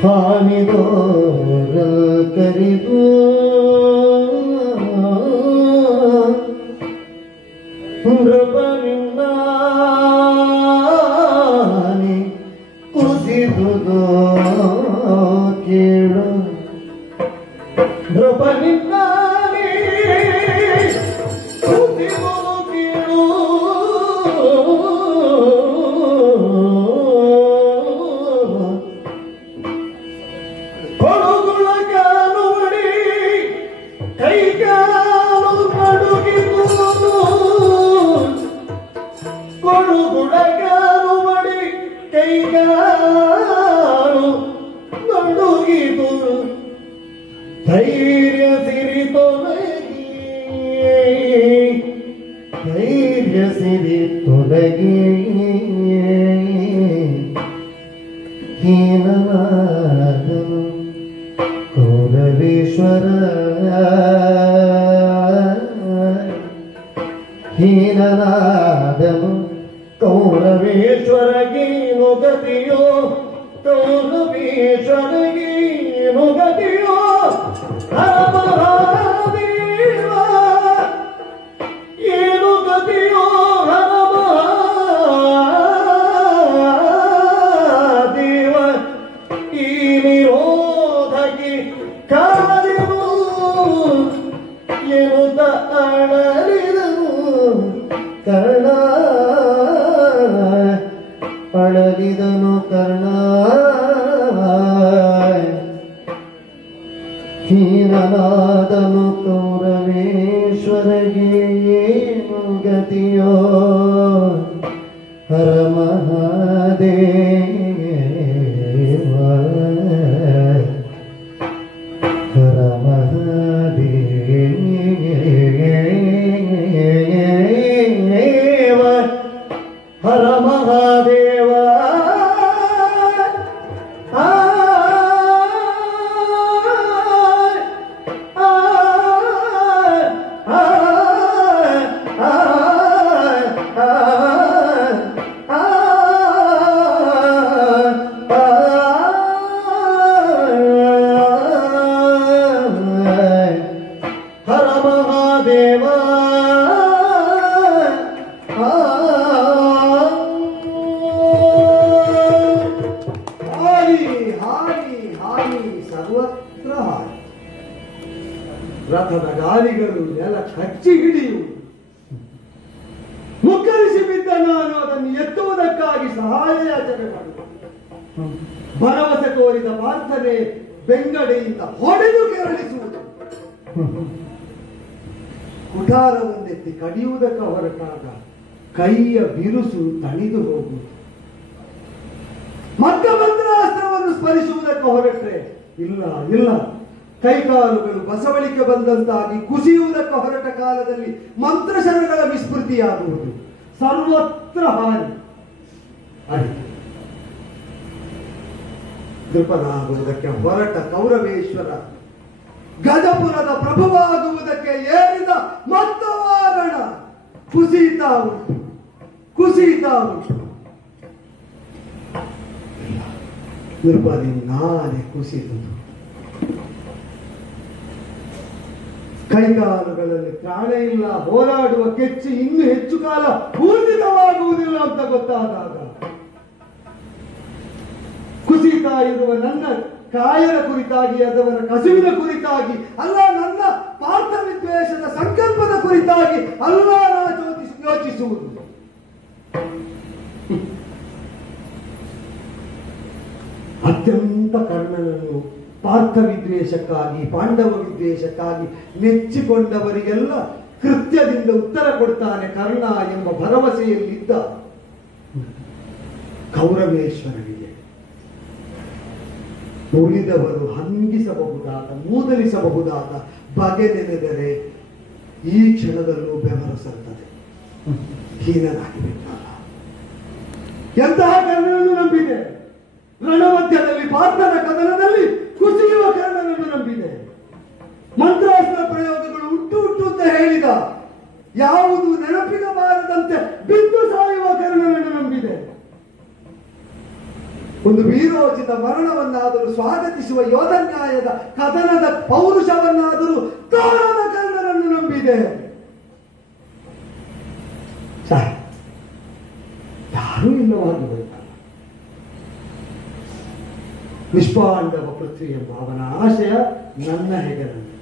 ಹಾನಿದೋರ ಕರಿದು ನೃಪನಿಂದಾನಿ ಕುಸಿದುದು ಕೇಳು ನೃಪನಿಂದಾನಿ ಕುಸಿದುದು ಕೇಳು ಕೊಡುಗುಳಗಾನು ಮಡಿ ಕೈಗಾಲು ಮಡುಗಿದು ಕೊಡುಗುಳಗಾನು ಮಡಿ ಕೈಗಾಲು ಮಡುಗಿದು ಧೈರ್ಯ ಸಿರಿತೊಲಗಿ ಧೈರ್ಯ ಸಿರಿತೊಲಗಿ ಹೀನನಾದನು ಕೌರವೇಶ್ವರ ಹೀನನಾದನು ಕೌರವೇಶ್ವರಗೇನು ಗತಿಯೋ ಕೌರವೇಶ್ವರಗೇನು ಗತಿಯೋ ಹರಮಹಾದೇವ ಏನು ಗತಿಯೋ ಹರಮಹಾದೇವ ಈ ನಿರೋಧಕ್ಕೆ ಕಾರಿದು ಎನ್ನುತ್ತ ಅಳಲಿದನು ಕರ್ಣ ಅಳಲಿದನು ಕರ್ಣ ಹೀನನಾದನು ಕೌರವೇಶ್ವರಗೆ ಏನು ಗತಿಯೋ ಹರ ಮಹಾದೇವ ಹರ ಮಹಾದೇವ ಹರ ಮಹಾದೇವ ರಥದ ಗಾಲಿಗಳು ನೆಲ ಕಚ್ಚಿ ಹಿಡಿಯು ಮುಕ್ಕರಿಸಿ ಬಿದ್ದ ನಾನು ಅದನ್ನು ಎತ್ತುವುದಕ್ಕಾಗಿ ಸಹಾಯ ಯಾಚನೆ ಮಾಡುವ ಭರವಸೆ ತೋರಿದ ಪಾರ್ಥನೆ ಬೆಂಗಡೆಯಿಂದ ಹೊಡೆದು ಕೆರಳಿಸುವುದು ಕುಠಾರವನ್ನೆತ್ತಿ ಕಡಿಯುವುದಕ್ಕೆ ಹೊರಟಾಗ ಕೈಯ ಬಿರುಸು ತಣಿದು ಹೋಗುವುದು ಮತ್ತೆ ಮಂತ್ರಾಸ್ತ್ರವನ್ನು ಸ್ಮರಿಸುವುದಕ್ಕೆ ಹೊರಟ್ರೆ ಇಲ್ಲ ಇಲ್ಲ ಕೈಕಾಲುಗಳು ಬಸವಳಿಕೆ ಬಂದಂತಾಗಿ ಕುಸಿಯುವುದಕ್ಕೆ ಹೊರಟ ಕಾಲದಲ್ಲಿ ಮಂತ್ರಶರಗಳ ವಿಸ್ಮೃತಿಯಾಗುವುದು ಸರ್ವತ್ರ ಹಾನಿ ಕೃಪನಾಗುವುದಕ್ಕೆ ಹೊರಟ ಕೌರವೇಶ್ವರ ಗಜಪುರದ ಪ್ರಭುವಾಗುವುದಕ್ಕೆ ಏರಿದ ಮತ್ತವಾರಣ ಕುಸಿತಾ ಉಂಟು ಕುಸಿತಾ ಉಂಟು ಕೃಪದಿ ನಾನೇ ಕುಸಿದುದು ಕೈಕಾಲುಗಳಲ್ಲಿ ಪ್ರಾಣ ಇಲ್ಲ ಹೋರಾಡುವ ಕೆಚ್ಚು ಇನ್ನೂ ಹೆಚ್ಚು ಕಾಲ ಊರ್ಜಿತವಾಗುವುದಿಲ್ಲ ಅಂತ ಗೊತ್ತಾದಾಗ ಕುಸಿತಾ ಇರುವ ನನ್ನ ಕಾಯದ ಕುರಿತಾಗಿ ಅದವರ ಕಸುವಿನ ಕುರಿತಾಗಿ ಅಲ್ಲ ನನ್ನ ಪಾರ್ಥ ವಿದ್ವೇಷದ ಸಂಕಲ್ಪದ ಕುರಿತಾಗಿ ಅಲ್ಲ ಯೋಚಿಸುವುದು ಅತ್ಯಂತ ಕರ್ಣನನ್ನು ಪಾರ್ಥ ವಿದ್ವೇಷಕ್ಕಾಗಿ ಪಾಂಡವ ವಿದ್ವೇಷಕ್ಕಾಗಿ ನೆಚ್ಚಿಕೊಂಡವರಿಗೆಲ್ಲ ಕೃತ್ಯದಿಂದ ಉತ್ತರ ಕೊಡ್ತಾನೆ ಕರ್ಣ ಎಂಬ ಭರವಸೆಯಲ್ಲಿದ್ದ ಕೌರವೇಶ್ವರನಿಗೆ ಉಳಿದವರು ಹಂಗಿಸಬಹುದಾದ ಮೂದಲಿಸಬಹುದಾದ ಬಗೆ ನೆನೆದರೆ ಈ ಕ್ಷಣದಲ್ಲೂ ಬೆವರು ಸಲ್ತದೆ ಹೀನನಾಗಿ ಬಿಟ್ಟಲ್ಲ ಎಂತಹ ಕರ್ಣನನ್ನು ನಂಬಿದೆ ರಣಮಧ್ಯದಲ್ಲಿ ಪಾರ್ಥನ ಕದನದಲ್ಲಿ ಕುಸಿಯುವ ಕರ್ಣನನ್ನು ನಂಬಿದೆ ಮಂತ್ರಾಸ್ತ್ರ ಪ್ರಯೋಗಗಳು ಹುಟ್ಟು ಅಂತ ಹೇಳಿದ ಯಾವುದು ನೆನಪಿನ ಬಾರದಂತೆ ಬಿದ್ದು ಸಾಯುವ ಕರ್ಣನನ್ನು ನಂಬಿದೆ ಒಂದು ವೀರೋಚಿತ ಮರಣವನ್ನಾದರೂ ಸ್ವಾಗತಿಸುವ ಯೋಧನ್ಯಾಯದ ಕದನದ ಪೌರುಷವನ್ನಾದರೂ ತೋರದ ಕನ್ನಡನ್ನು ನಂಬಿದೆ. ಯಾರೂ ಇಲ್ಲವಾಗಿ ಹೋಯ್ತಲ್ಲ. ನಿಷ್ಪಾಂಡವ ಪೃಥ್ವಿ ಎಂಬ ಅವನ ಆಶಯ ನನ್ನ ಹೆಗಲಲ್ಲಿ.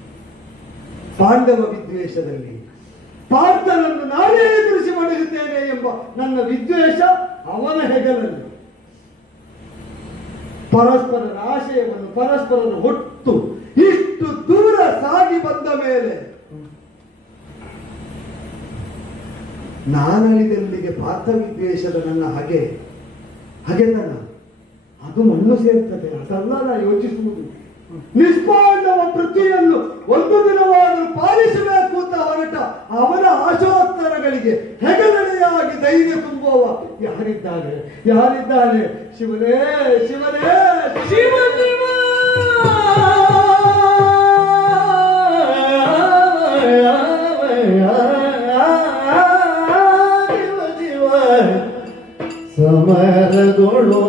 ಪಾಂಡವ ವಿದ್ವೇಷದಲ್ಲಿ ಪಾರ್ಥನನ್ನು ನಾನೇ ಎದುರಿಸಿ ಮಡಗುತ್ತೇನೆ ಎಂಬ ನನ್ನ ವಿದ್ವೇಷ ಅವನ ಹೆಗಲಲ್ಲಿ. ಪರಸ್ಪರರ ಆಶಯವನ್ನು ಪರಸ್ಪರರ ಹೊಟ್ಟು ಇಷ್ಟು ದೂರ ಸಾಗಿ ಬಂದ ಮೇಲೆ ನಾನಳಿದಲ್ಲಿಗೆ ಪಾರ್ಥ ವಿದ್ವೇಷದ ನನ್ನ ಹಗೆತನ ಅದು ಮಣ್ಣು ಸೇರ್ತದೆ. ಅದಲ್ಲ ನಾ ಯೋಚಿಸುವುದು. ನಿಷ್ಪಾಂಡವ ಪೃಥ್ವಿಯನ್ನು ಒಂದು ದಿನವಾದರೂ ಪಾಲಿಸಬೇಕು ಅಂತ ಹೊರಟ ಅವನ ಆಶೋತ್ತರಗಳಿಗೆ ಹೆಗಲಡೆಯಾಗಿ ಧೈರ್ಯ ತುಂಬುವ ಯಾರಿದ್ದಾರೆ? ಶಿವನೇ ಶಿವನೇ ಶಿವನೇ ಸಮರಗಳು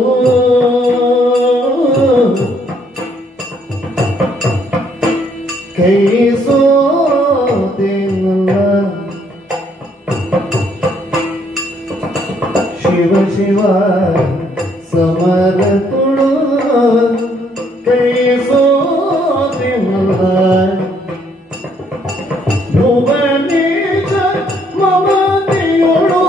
ಕೈ ಸೋತಿಲ್ಲ. ಶಿವ ಶಿವ ಸಮರಗಳು ಕೈ ಸೋತಿಲ್ಲ. ಭುವನೇಶ ಮಮತೆಯೊಳು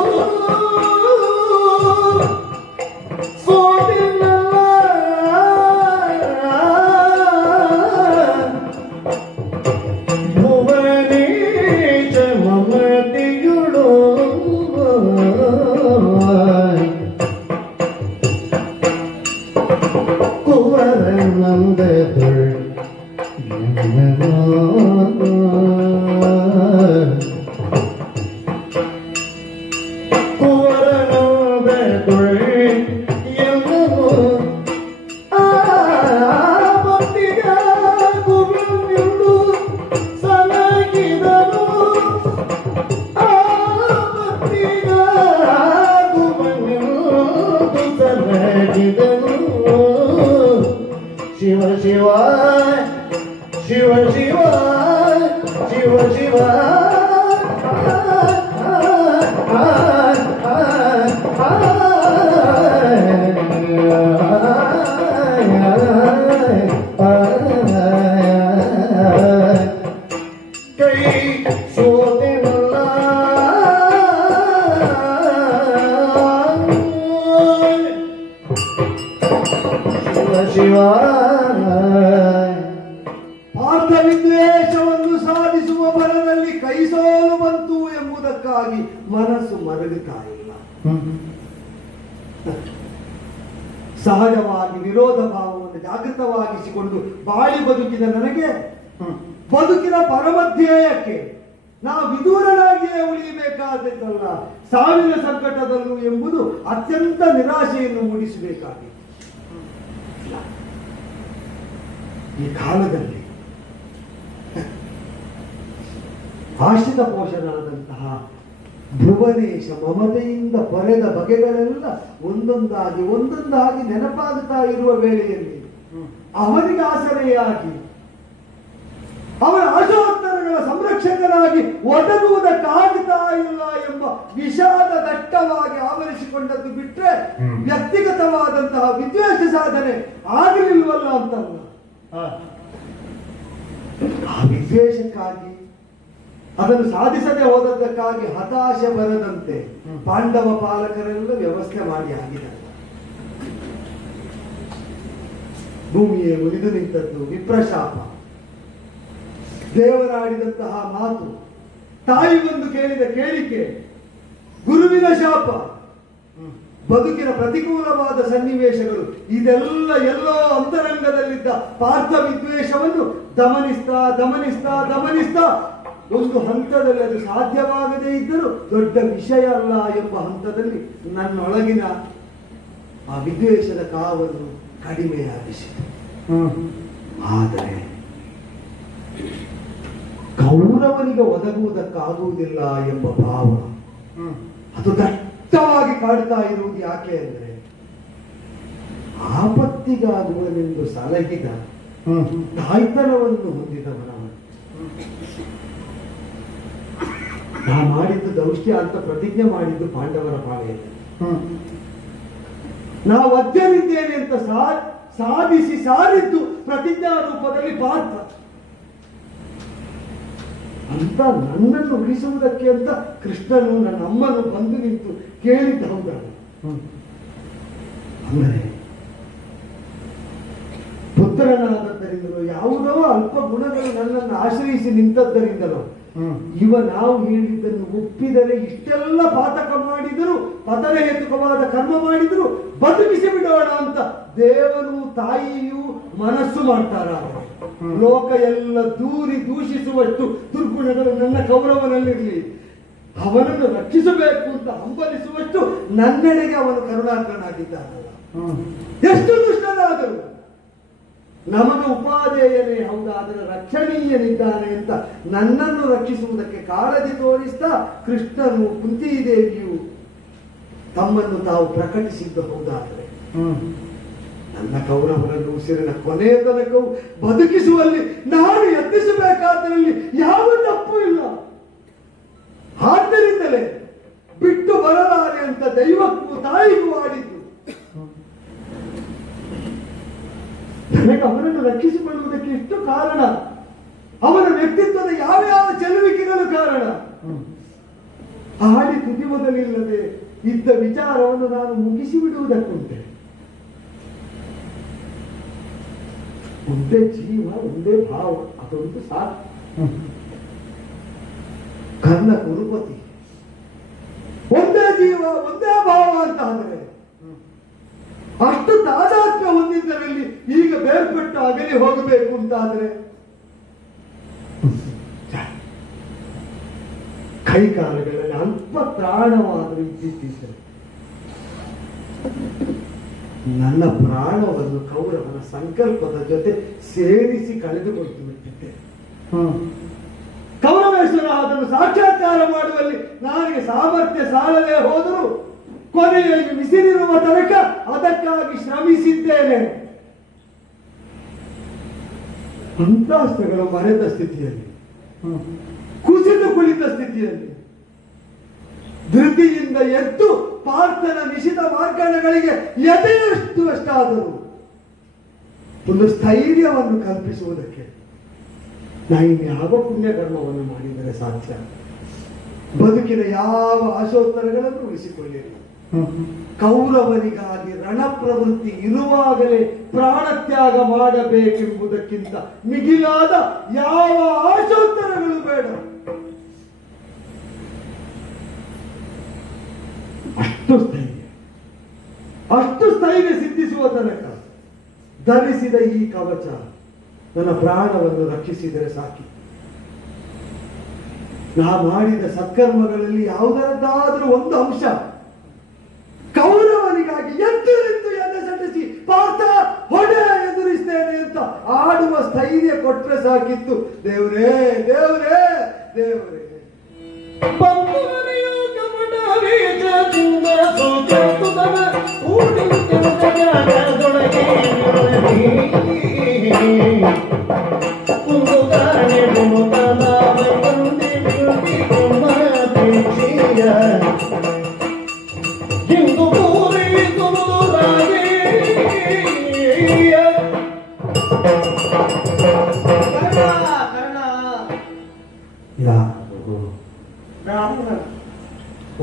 ಶಿವ ಶಿವ ಶಿವ ಶಿವ ಶಿವ ಶಿವ ಕೈ ಸೋತಿಲ್ಲ. ಶಿವ ಪಾರ್ಥ ವಿದ್ವೇಷವನ್ನು ಸಾಧಿಸುವ ಬರದಲ್ಲಿ ಕೈಸೋಲು ಬಂತು ಎಂಬುದಕ್ಕಾಗಿ ಮನಸ್ಸು ಮರಗುತ್ತಾ ಇಲ್ಲ. ಸಹಜವಾಗಿ ವಿರೋಧ ಭಾವವನ್ನು ಜಾಗೃತವಾಗಿಸಿಕೊಂಡು ಬಾಳಿ ಬದುಕಿದ ನನಗೆ ಬದುಕಿನ ಪರಮಧ್ಯೇಯಕ್ಕೆ ನಾವು ವಿದೂರನಾಗಿಯೇ ಉಳಿಯಬೇಕಾದದ್ದಲ್ಲ, ಸಾವಿನ ಸಂಕಟದಲ್ಲೂ ಎಂಬುದು ಅತ್ಯಂತ ನಿರಾಶೆಯನ್ನು ಮೂಡಿಸಬೇಕಾಗಿದೆ. ಈ ಕಾಲದಲ್ಲಿ ಆಶ್ರಿತ ಪೋಷಣಾದಂತಹ ಭುವನೇಶ ಮಮತೆಯಿಂದ ಪೊರೆದ ಬಗೆಗಳೆಲ್ಲ ಒಂದೊಂದಾಗಿ ನೆನಪಾಗುತ್ತಾ ಇರುವ ವೇಳೆಯಲ್ಲಿ ಅವನಿಗೆ ಆಸರೆಯಾಗಿ ಅವನ ಆಶೋತ್ತರಗಳ ಸಂರಕ್ಷಕನಾಗಿ ಒದಗುವುದಕ್ಕಾಗುತ್ತಾ ಇಲ್ಲ ಎಂಬ ವಿಷಾದ ದಟ್ಟವಾಗಿ ಆವರಿಸಿಕೊಂಡದ್ದು ಬಿಟ್ಟರೆ ವ್ಯಕ್ತಿಗತವಾದಂತಹ ವಿದ್ವೇಷ ಸಾಧನೆ ಆಗಲಿಲ್ವಲ್ಲ ಅಂತಲ್ಲ. ಆ ವಿದ್ವೇಷಕ್ಕಾಗಿ ಅದನ್ನು ಸಾಧಿಸದೆ ಹೋದದ್ದಕ್ಕಾಗಿ ಹತಾಶೆ ಬರದಂತೆ ಪಾಂಡವ ಪಾಲಕರೆಲ್ಲ ವ್ಯವಸ್ಥೆ ಮಾಡಿ ಆಗಿದ್ದಾರೆ. ಭೂಮಿಯೇ ಮುರಿದು ನಿಂತದ್ದು ವಿಪ್ರಶಾಪ, ದೇವರಾಡಿದಂತಹ ಮಾತು, ತಾಯಿ ಬಂದು ಕೇಳಿದ ಕೇಳಿಕೆ, ಗುರುವಿನ ಶಾಪ, ಬದುಕಿನ ಪ್ರತಿಕೂಲವಾದ ಸನ್ನಿವೇಶಗಳು, ಇದೆಲ್ಲ ಎಲ್ಲೋ ಅಂತರಂಗದಲ್ಲಿದ್ದ ಪಾರ್ಥ ವಿದ್ವೇಷವನ್ನು ದಮನಿಸ್ತಾ ಒಂದು ಹಂತದಲ್ಲಿ ಅದು ಸಾಧ್ಯವಾಗದೇ ಇದ್ದರೂ ದೊಡ್ಡ ವಿಷಯ ಅಲ್ಲ ಎಂಬ ಹಂತದಲ್ಲಿ ನನ್ನೊಳಗಿನ ಆ ವಿದ್ವೇಷದ ಕಾವನ್ನು ಕಡಿಮೆಯಾಗಿಸಿತು. ಆದರೆ ಕೌರವನಿಗೆ ಒದಗುವುದಕ್ಕಾಗುವುದಿಲ್ಲ ಎಂಬ ಭಾವ ಅದು ದಟ್ಟವಾಗಿ ಕಾಡ್ತಾ ಇರುವುದು ಯಾಕೆ ಅಂದರೆ ಆಪತ್ತಿಗಾಗುವನೆಂದು ಸಲಹಿದ ತಾಯ್ತನವನ್ನು ಹೊಂದಿದವನವನು. ನಾ ಮಾಡಿದ್ದು ದೌಷ್ಟ್ಯ ಅಂತ ಪ್ರತಿಜ್ಞೆ ಮಾಡಿದ್ದು ಪಾಂಡವರ ಪಾಳೆಯಲ್ಲಿ. ನಾವು ವಜ್ರನಿದ್ದೇನೆ ಅಂತ ಸಾಧಿಸಿ ಸಾರಿದ್ದು ಪ್ರತಿಜ್ಞಾ ರೂಪದಲ್ಲಿ ಪಾತ್ರ ಅಂತ ನನ್ನನ್ನು ಉಳಿಸುವುದಕ್ಕೆ ಅಂತ ಕೃಷ್ಣನು ನನ್ನ ಅಮ್ಮನು ಬಂದು ನಿಂತು ಕೇಳಿದ್ದ. ಹೌದಾ? ಅಂದರೆ ಪುತ್ರನಾದದ್ದರಿಂದಲೋ ಯಾವುದೋ ಅಲ್ಪ ಗುಣಗಳು ನನ್ನನ್ನು ಆಶ್ರಯಿಸಿ ನಿಂತದ್ದರಿಂದಲೋ ಇವ ನಾವು ಹೇಳಿದ್ದನ್ನು ಒಪ್ಪಿದರೆ ಇಷ್ಟೆಲ್ಲ ಪಾತಕ ಮಾಡಿದರೂ ಪತನ ಹೇತುಕವಾದ ಕರ್ಮ ಮಾಡಿದರೂ ಬದುಕಿಸಿ ಬಿಡೋಣ ಅಂತ ದೇವನು ತಾಯಿಯೂ ಮನಸ್ಸು ಮಾಡ್ತಾರ. ಲೋಕ ಎಲ್ಲ ದೂಷಿಸುವಷ್ಟು ದುರ್ಗುಣಗಳು ನನ್ನ ಕೌರವನಲ್ಲಿರಲಿ, ಅವನನ್ನು ರಕ್ಷಿಸಬೇಕು ಅಂತ ಹಂಬಲಿಸುವಷ್ಟು ನನ್ನೆಡೆಗೆ ಅವನು ಕರುಣಾಕರನಾಗಿದ್ದಾನಲ್ಲ. ಎಷ್ಟು ದುಷ್ಟನಾದರು ನಮಗೆ ಉಪಾದೇಯನೇ ಹೌದಾ, ಅದರ ರಕ್ಷಣೀಯನಿದ್ದಾನೆ ಅಂತ ನನ್ನನ್ನು ರಕ್ಷಿಸುವುದಕ್ಕೆ ಕಾಳಜಿ ತೋರಿಸ್ತಾ ಕೃಷ್ಣನು ಕುಂತಿದೇವಿಯು ತಮ್ಮನ್ನು ತಾವು ಪ್ರಕಟಿಸಿದ್ದು ಹೌದಾದರೆ ನನ್ನ ಕೌರವರನ್ನು ಉಸಿರಿನ ಕೊನೆಯ ತನಕವೂ ಬದುಕಿಸುವಲ್ಲಿ ನಾನು ಯತ್ನಿಸಬೇಕಾದರಲ್ಲಿ ಯಾವ ತಪ್ಪು ಇಲ್ಲ. ಆದ್ದರಿಂದಲೇ ಬಿಟ್ಟು ಬರಲಾರೆ ಅಂತ ದೈವಕ್ಕೂ ತಾಯಿಗೂ ಆಡಿದ್ದು. ನನಗೆ ಅವನನ್ನು ರಕ್ಷಿಸಿಕೊಳ್ಳುವುದಕ್ಕೆ ಎಷ್ಟು ಕಾರಣ, ಅವನ ವ್ಯಕ್ತಿತ್ವದ ಯಾವ ಚೆಲುವಿಕೆಗಳು ಕಾರಣ. ಆಡಿ ತುದಿ ಮೊದಲಿಲ್ಲದೆ ಇದ್ದ ವಿಚಾರವನ್ನು ನಾನು ಮುಗಿಸಿ ಬಿಡುವುದಕ್ಕುಂಟೆ. ಒಂದೇ ಜೀವ ಒಂದೇ ಭಾವ, ಅದೊಂದು ಸಾಕು. ಕರ್ಣ ಕುರುಪತಿ ಒಂದೇ ಜೀವ ಒಂದೇ ಭಾವ ಅಂತ ಆದರೆ ಅಷ್ಟು ತಾದಾತ್ಮ್ಯ ಹೊಂದಿದ್ದರಲ್ಲಿ ಈಗ ಬೇರ್ಪಟ್ಟು ಅಗಲಿ ಹೋಗಬೇಕು ಅಂತಾದ್ರೆ ಕೈಕಾಲುಗಳಲ್ಲಿ ಅಲ್ಪ ತ್ರಾಣವಾದರೂ ಇದ್ದಿದ್ದರೆ ನನ್ನ ಪ್ರಾಣವನ್ನು ಕೌರವನ ಸಂಕಲ್ಪದ ಜೊತೆ ಸೇರಿಸಿ ಕಳೆದುಕೊಂಡು ಬಿಟ್ಟಿದ್ದೆ. ಕೌರವೇಶ್ವರ ಅದನ್ನು ಸಾಕ್ಷಾತ್ಕಾರ ಮಾಡುವಲ್ಲಿ ನನಗೆ ಸಾಮರ್ಥ್ಯ ಸಾಲದೆ ಹೋದರೂ ಕೊನೆಯ ಬಿಸಿಲಿರುವ ತನಕ ಅದಕ್ಕಾಗಿ ಶ್ರಮಿಸಿದ್ದೇನೆ. ಅಂತಾಸ್ತ್ರಗಳು ಮರೆತ ಸ್ಥಿತಿಯಲ್ಲಿ, ಕುಸಿದು ಕುಳಿತ ಸ್ಥಿತಿಯಲ್ಲಿ ಧೃತಿಯಿಂದ ಎದ್ದು ಪಾರ್ಥನ ನಿಶಿತ ಮಾರ್ಗಣಗಳಿಗೆ ಎದೆಯಷ್ಟು ಅಷ್ಟಾದರೂ ಒಂದು ಸ್ಥೈರ್ಯವನ್ನು ಕಲ್ಪಿಸುವುದಕ್ಕೆ ನಾನು ಯಾವ ಪುಣ್ಯಕರ್ಮವನ್ನು ಮಾಡಿದರೆ ಸಾಧ್ಯ? ಬದುಕಿನ ಯಾವ ಆಶೋತ್ತರಗಳನ್ನು ಉಳಿಸಿಕೊಳ್ಳಿಲ್ಲ. ಕೌರವರಿಗಾಗಿ ರಣಪ್ರವೃತ್ತಿ ಇರುವಾಗಲೇ ಪ್ರಾಣತ್ಯಾಗ ಮಾಡಬೇಕೆಂಬುದಕ್ಕಿಂತ ಮಿಗಿಲಾದ ಯಾವ ಆಶೋತ್ತರಗಳು ಬೇಡ. ಅಷ್ಟು ಸ್ಥೈರ್ಯ ಸಿದ್ಧಿಸುವ ತನಕ ಧರಿಸಿದ ಈ ಕವಚ ನನ್ನ ಪ್ರಾಣವನ್ನು ರಕ್ಷಿಸಿದರೆ ಸಾಕಿ. ನಾ ಮಾಡಿದ ಸತ್ಕರ್ಮಗಳಲ್ಲಿ ಯಾವುದರದ್ದಾದರೂ ಒಂದು ಅಂಶ ಕೌರವನಿಗಾಗಿ ಎದ್ದು ನಿಂತು ಎದೆ ಸಡಿಸಿ ಪಾರ್ಥ ಹೊಡೆ ಎದುರಿಸ್ತೇನೆ ಅಂತ ಆಡುವ ಸ್ಥೈರ್ಯ ಕೊಟ್ರೆ ಸಾಕಿತ್ತು. ದೇವರೇ ದೇವರೇ ದೇವರೇ,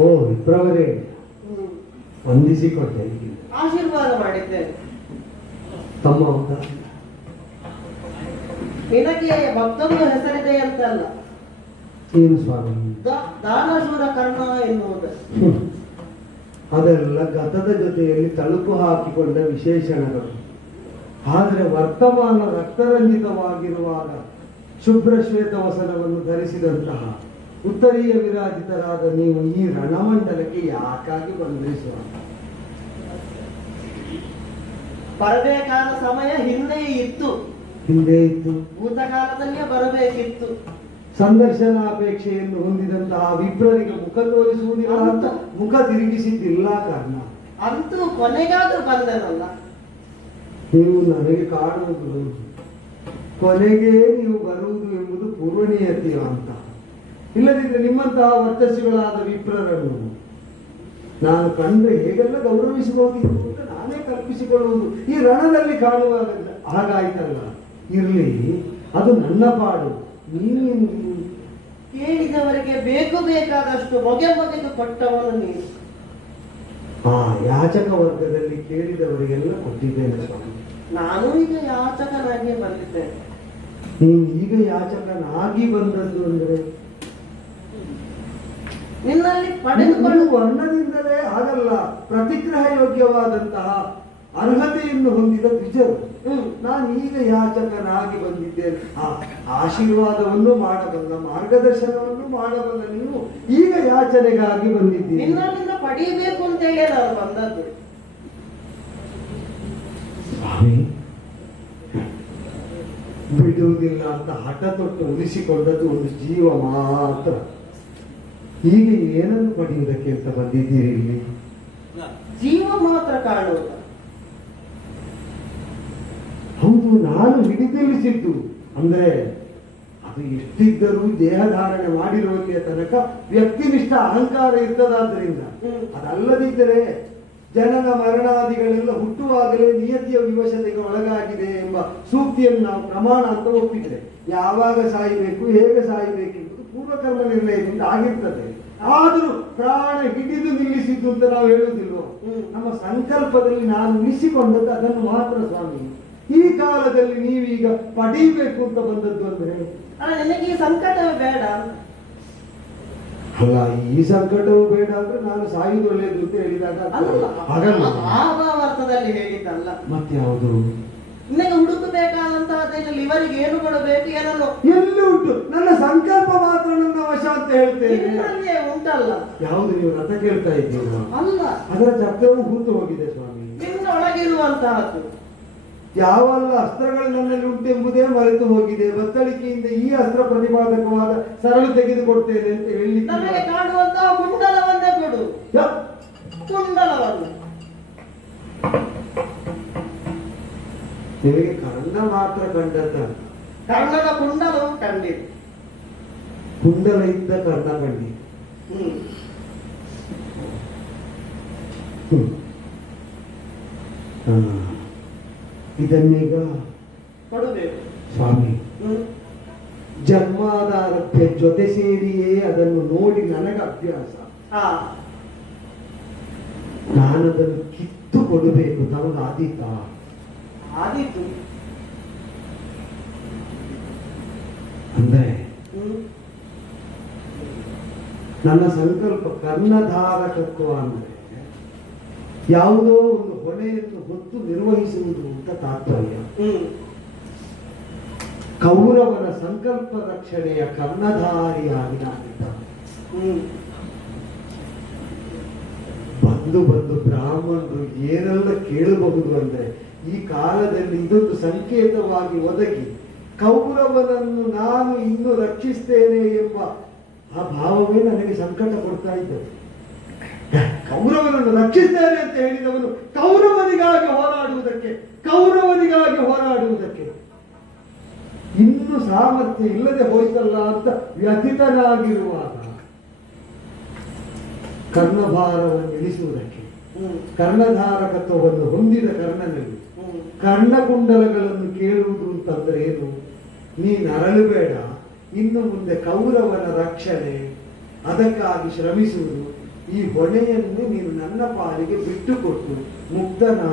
ಓ ವಿಪ್ರವರೇ, ವಂದಿಸಿಕೊಟ್ಟೆ, ಆಶೀರ್ವಾದ ಮಾಡಿದ್ದೇನೆ. ತಮ್ಮ ಹೌದಾ? ನಿನಗೆ ಭಕ್ತೊಂದು ಹೆಸರಿದೆ ಅಂತಲ್ಲ, ಏನು ಸ್ವಾಮಿ? ದಾನಶೂರ ಕರ್ಣ ಎನ್ನುವುದು. ಅದೆಲ್ಲ ಗತದ ಜೊತೆಯಲ್ಲಿ ತಳುಕು ಹಾಕಿಕೊಂಡ ವಿಶೇಷಣಗಳು. ಆದರೆ ವರ್ತಮಾನ ರಕ್ತರಂಜಿತವಾಗಿರುವಾಗ ಶುಭ್ರ ಶ್ವೇತ ವಸನವನ್ನು ಧರಿಸಿದಂತಹ ಉತ್ತರೀಯ ವಿರಾಜಿತರಾದ ನೀವು ಈ ರಣಮಂಡಲಕ್ಕೆ ಯಾಕಾಗಿ ಬಂದ್ರಿ ಸ್ವಾಮಿ? ಬರಬೇಕಾದ ಸಮಯ ಹಿಂದೆ ಇತ್ತು, ಭೂತಕಾಲದಲ್ಲೇ ಬರಬೇಕಿತ್ತು. ಸಂದರ್ಶನಾಪೇಕ್ಷೆಯನ್ನು ಹೊಂದಿದಂತಹ ವಿಪ್ರರಿಗೆ ಮುಖ ತೋರಿಸುವುದಿಲ್ಲ ಅಂತ ಮುಖ ತಿರುಗಿಸಿದ್ದಿಲ್ಲ ಕಾರಣ. ಅಂತೂ ಕೊನೆಗಾದ್ರೂ ಬಂದನಲ್ಲ. ನೀವು ನನಗೆ ಕಾಣುವುದು ಕೊನೆಗೆ ನೀವು ಬರುವುದು ಎಂಬುದು ಪೂರ್ವನೀಯತೆಯ ಅಂತ. ಇಲ್ಲದಿದ್ದರೆ ನಿಮ್ಮಂತಹ ವರ್ಚಸ್ಸುಗಳಾದ ವಿಪ್ರರನ್ನು ನಾನು ಕಂಡ್ರೆ ಹೇಗೆಲ್ಲ ಗೌರವಿಸಬಹುದಿತ್ತು ಅಂತ ನಾನೇ ಕಲ್ಪಿಸಿಕೊಳ್ಳುವುದು ಈ ರಣದಲ್ಲಿ ಕಾಣುವ ಹಾಗಾಯ್ತಲ್ಲ. ಇರ್ಲಿ, ಅದು ನನ್ನ ಪಾಡು. ನೀನೇನು ಕೇಳಿದವರಿಗೆ ಬೇಕು ಬೇಕಾದಷ್ಟು ಮೊಗೆ ಮೊಗೆದು ಕೊಟ್ಟವನು ನೀನು. ಯಾಚಕ ವರ್ಗದಲ್ಲಿ ಕೇಳಿದವರಿಗೆಲ್ಲ ಕೊಟ್ಟಿದ್ದೇನೆ ಸ್ವಾಮಿ. ನಾನು ಈಗ ಯಾಚಕನಾಗಿ ಬಂದಿದ್ದೇನೆ. ನೀನು ಈಗ ಯಾಚಕನಾಗಿ ಬಂದದ್ದು ಅಂದ್ರೆ ನಿನ್ನಲ್ಲಿ ಪಡೆದುಕೊಳ್ಳುವ ವರ್ಣದಿಂದಲೇ ಆಗಲ್ಲ. ಪ್ರತಿಗ್ರಹ ಯೋಗ್ಯವಾದಂತಹ ಅರ್ಹತೆಯನ್ನು ಹೊಂದಿದ ದ್ವಿಜರು. ನಾನು ಈಗ ಯಾಚಕನಾಗಿ ಬಂದಿದ್ದೇನೆ. ಆಶೀರ್ವಾದವನ್ನು ಮಾಡಬಲ್ಲ, ಮಾರ್ಗದರ್ಶನವನ್ನು ಮಾಡಬಲ್ಲ ನೀವು ಈಗ ಯಾಚನೆಗಾಗಿ ಬಂದಿದ್ದೀನಿ. ನಿನ್ನಿಂದ ಪಡೆಯಬೇಕು ಅಂತ ಹೇಳಿ ನಾನು ಬಂದದ್ದು. ಸ್ವಾಮಿ, ಬಿಡುವುದಿಲ್ಲ ಅಂತ ಹಠ ತೊಟ್ಟು ಉಳಿಸಿಕೊಂಡದ್ದು ಒಂದು ಜೀವ ಮಾತ್ರ. ಈಗ ಏನನ್ನು ಪಡೆಯುವುದಕ್ಕೆ ಅಂತ ಬಂದಿದ್ದೀರಿ ಇಲ್ಲಿ? ಜೀವ ಮಾತ್ರ ಕಾಣುವುದು. ಹೌದು, ನಾನು ಹಿಡಿದಿಳಿಸಿದ್ದು ಅಂದ್ರೆ ಅದು ಎಷ್ಟಿದ್ದರೂ ದೇಹಧಾರಣೆ ಮಾಡಿರುವಲ್ಲಿಯ ತನಕ ವ್ಯಕ್ತಿನಿಷ್ಠ ಅಹಂಕಾರ ಇರ್ತದಾದ್ರಿಂದ. ಅದಲ್ಲದಿದ್ದರೆ ಜನನ ಮರಣಾದಿಗಳೆಲ್ಲ ಹುಟ್ಟುವಾಗಲೇ ನಿಯತಿಯ ವಿವಶತೆಗೆ ಒಳಗಾಗಿದೆ ಎಂಬ ಸೂಕ್ತಿಯನ್ನು ನಾವು ಪ್ರಮಾಣ ಅಂತ ಒಪ್ಪಿದ್ರೆ ಯಾವಾಗ ಸಾಯಬೇಕು, ಹೇಗೆ ಸಾಯಬೇಕು ಎಂಬುದು ಪೂರ್ವಕರ್ಮ ನಿರ್ಣಯದಿಂದ ಆಗಿರ್ತದೆ. ಆದರೂ ಪ್ರಾಣ ಹಿಡಿದು ನಿಲ್ಲಿಸಿದ್ದು ಅಂತ ನಾವು ಹೇಳುವುದಿಲ್ವೋ? ನಮ್ಮ ಸಂಕಲ್ಪದಲ್ಲಿ ನಾನು ಉಳಿಸಿಕೊಂಡದ್ದು ಅದನ್ನು ಮಾತ್ರ ಸ್ವಾಮಿ. ಈ ಕಾಲದಲ್ಲಿ ನೀವೀಗ ಪಡೀಬೇಕು ಅಂತ ಬಂದದ್ದು ಅಂದ್ರೆ ನನಗೆ ಈ ಸಂಕಟವೇ ಬೇಡ. ಅಲ್ಲ, ಈ ಸಂಕಟವೂ ಬೇಡ ಅಂದ್ರೆ ನಾನು ಸಾಯುವುದು ಒಳ್ಳೆಯದು ಅಂತ ಹೇಳಿದಾಗ ಹಾಗಲ್ಲ. ಅರ್ಥದಲ್ಲಿ ಹೇಳಿದ್ದಲ್ಲ. ಮತ್ತೆ ಯಾವುದು? ನಿನಗೆ ಹುಡುಕಬೇಕಾದಂತಹ ಇವರಿಗೆ ಏನು ಕೊಡಬೇಕು, ಏನನ್ನು ಎಲ್ಲಿ ಉಂಟು? ನನ್ನ ಸಂಕಲ್ಪ ಮಾತ್ರ ನನ್ನ ವಶ ಅಂತ ಹೇಳ್ತೇನೆ. ಉಂಟಲ್ಲ. ಯಾವುದು? ನೀವು ರಥ ಕೇಳ್ತಾ ಇದ್ದೀರಾ? ಅಲ್ಲ, ಅದರ ಚಕ್ರವು ಹೂತು ಹೋಗಿದೆ ಸ್ವಾಮಿ. ನಿನ್ನ ಒಳಗಿರುವಂತಹದ್ದು ಯಾವೆಲ್ಲ ಅಸ್ತ್ರಗಳು ನನ್ನಲ್ಲಿ ಉಂಟೆಂಬುದೇ ಮರೆತು ಹೋಗಿದೆ. ಬತ್ತಳಿಕೆಯಿಂದ ಈ ಅಸ್ತ್ರ ಪ್ರತಿಪಾದಕವಾದ ಸರಳು ತೆಗೆದುಕೊಡ್ತೇನೆ ಅಂತ ಹೇಳಿ ನಮಗೆ ಕಾಣುವಂತಹ ಕುಂಡಲವನ್ನೇ ಕೊಡು. ಕುಂಡಲವನ್ನು ನಿಮಗೆ ಕರ್ಣ ಮಾತ್ರ ಕಂಡದ? ಕರ್ಣದ ಕುಂಡಲವು ಕಂಡಿದೆ. ಕುಂಡಲ ಇದ್ದ ಕರ್ಣ ಕಂಡಿ. ಇದನ್ನೀಗ ಕೊಡಬೇಕು ಸ್ವಾಮಿ. ಜನ್ಮಾಧಾರಕ್ಕೆ ಜೊತೆ ಸೇರಿಯೇ ಅದನ್ನು ನೋಡಿ ನನಗೆ ಅಭ್ಯಾಸ. ನಾನದನ್ನು ಕಿತ್ತು ಕೊಡಬೇಕು. ನಮಗೆ ಆದೀತಾ? ಆದೀತು. ಅಂದ್ರೆ ನನ್ನ ಸಂಕಲ್ಪ ಕರ್ಣಧಾರಕತ್ವ ಅಂದ್ರೆ ಯಾವುದೋ ಒಂದು ಹೊಣೆಯನ್ನು ಹೊತ್ತು ನಿರ್ವಹಿಸುವುದು ಅಂತ ತಾತ್ಪರ್ಯ. ಕೌರವನ ಸಂಕಲ್ಪ ರಕ್ಷಣೆಯ ಕರ್ಣಧಾರಿಯಾಗಿ ನಾನಿದ್ದಾನೆ. ಬಂದು ಬ್ರಾಹ್ಮಣರು ಏನೆಲ್ಲ ಕೇಳಬಹುದು ಅಂದ್ರೆ ಈ ಕಾಲದಲ್ಲಿ ಇದೊಂದು ಸಂಕೇತವಾಗಿ ಒದಗಿ ಕೌರವನನ್ನು ನಾನು ಇನ್ನು ರಕ್ಷಿಸ್ತೇನೆ ಎಂಬ ಆ ಭಾವವೇ ನನಗೆ ಸಂಕಟ ಕೊಡ್ತಾ ಇದ್ದರು. ಕೌರವನನ್ನು ರಕ್ಷಿಸ್ತೇನೆ ಅಂತ ಹೇಳಿದವನು ಕೌರವನಿಗಾಗಿ ಹೋರಾಡುವುದಕ್ಕೆ ಇನ್ನು ಸಾಮರ್ಥ್ಯ ಇಲ್ಲದೆ ಹೋಯ್ತಲ್ಲ ಅಂತ ವ್ಯಥಿತನಾಗಿರುವಾಗ ಕರ್ಣಭಾರವನ್ನು ಇಳಿಸುವುದಕ್ಕೆ ಕರ್ಣಧಾರಕತ್ವವನ್ನು ಹೊಂದಿದ ಕರ್ಣನಲ್ಲಿ ಕರ್ಣಕುಂಡಲಗಳನ್ನು ಕೇಳುವುದು ಅಂತಂದ್ರೆ ಏನು? ನೀನು ಅರಳಬೇಡ, ಇನ್ನು ಮುಂದೆ ಕೌರವನ ರಕ್ಷಣೆ ಅದಕ್ಕಾಗಿ ಶ್ರಮಿಸುವುದು, ಈ ಹೊಣೆಯನ್ನು ನೀನು ನನ್ನ ಪಾಲಿಗೆ ಬಿಟ್ಟುಕೊಟ್ಟು ಮುಕ್ತನಾ.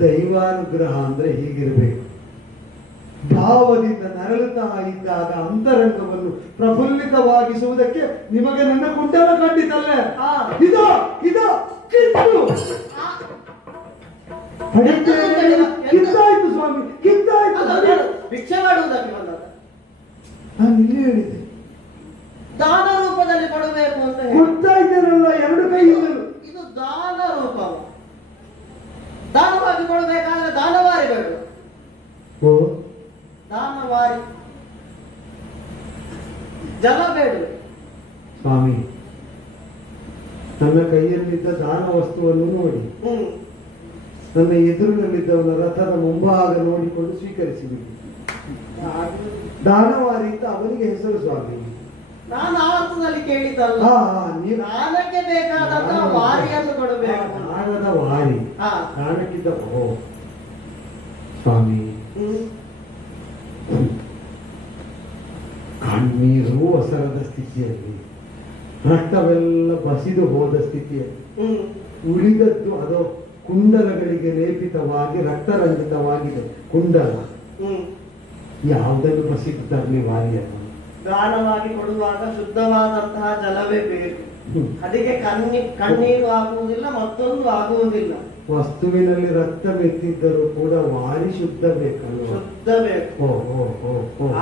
ದೈವಾನುಗ್ರಹ ಅಂದ್ರೆ ಹೀಗಿರಬೇಕು. ಭಾವದಿಂದ ನರಳುತ್ತಾ ಇದ್ದಾಗ ಅಂತರಂಗವನ್ನು ಪ್ರಫುಲ್ಲಿತವಾಗಿಸುವುದಕ್ಕೆ ನಿಮಗೆ ನನ್ನ ಕುಂಡಲ ಕಂಡಿತಲ್ಲೇ. ಇದೋ ಕಿತ್ತಾಯ್ತು ಸ್ವಾಮಿ, ಕಿತ್ತಾಯ್ತು. ಭಿಕ್ಷೆ ಮಾಡುವುದಕ್ಕೆ ಬಂದದ. ನಾನು ಇಲ್ಲಿ ಹೇಳಿದ್ದೆ ದಾನ ರೂಪದಲ್ಲಿ ಕೊಡಬೇಕು ಅಂತ ಕೊಡ್ತಾ ಇದ್ದೇನಲ್ಲ ಎರಡು ಕೈಯಿಂದಲೂ. ಇದು ದಾನ ರೂಪವು. ದಾನವಾಗಿ ಕೊಡಬೇಕಾದ್ರೆ ದಾನವಾರಿ ಬೇಡ. ದಾನವಾರಿ ಜಲ ಬೇಡ ಸ್ವಾಮಿ. ನನ್ನ ಕೈಯಲ್ಲಿದ್ದ ದಾನ ವಸ್ತುವನ್ನು ನೋಡಿ ನನ್ನ ಎದುರಿನಲ್ಲಿದ್ದವನ ರಥದ ಮುಂಭಾಗ ನೋಡಿಕೊಂಡು ಸ್ವೀಕರಿಸಿಬಿಟ್ಟು ದಾನವಾರಿ ಅಂತ ಅವನಿಗೆ ಹೆಸರು ಸ್ವಾಮಿ. ನಾನು ಆ ಅರ್ಥದಲ್ಲಿ ಕೇಳಿದ್ದಲ್ಲ. ದಾನಕ್ಕೆ ಬೇಕಾದಂತ ವಾರಿಯನ್ನು ಕೊಡಬೇಕು. ದಾನದ ವಾರಿ ದಾನಕ್ಕಿಂತ ಓ ಸ್ವಾಮಿ ಕಣ್ಣೀರು ಒಸರದ ಸ್ಥಿತಿಯಲ್ಲಿ, ರಕ್ತವೆಲ್ಲ ಬಸಿದು ಹೋದ ಸ್ಥಿತಿಯಲ್ಲಿ, ಉಳಿದದ್ದು ಅದು ಕುಂಡಲಗಳಿಗೆ ಲೇಪಿತವಾಗಿ ರಕ್ತರಂಜಿತವಾಗಿದೆ ಕುಂಡಲ. ಯಾವುದನ್ನು ಬಸಿದು ತರಲಿ ವಾರಿಯನ್ನು? ದಾನವಾಗಿ ಕೊಡುವಾಗ ಶುದ್ಧವಾದಂತಹ ಜಲವೇ ಬೇಕು. ಅದಕ್ಕೆ ಕಣ್ಣೀರು ಆಗುವುದಿಲ್ಲ, ಮತ್ತೊಂದು ಆಗುವುದಿಲ್ಲ. ವಸ್ತುವಿನಲ್ಲಿ ರಕ್ತ ಮೆತ್ತಿದ್ದರೂ ಕೂಡ ವಾರಿ ಶುದ್ಧ ಬೇಕಲ್ಲ? ಶುದ್ಧ ಬೇಕು.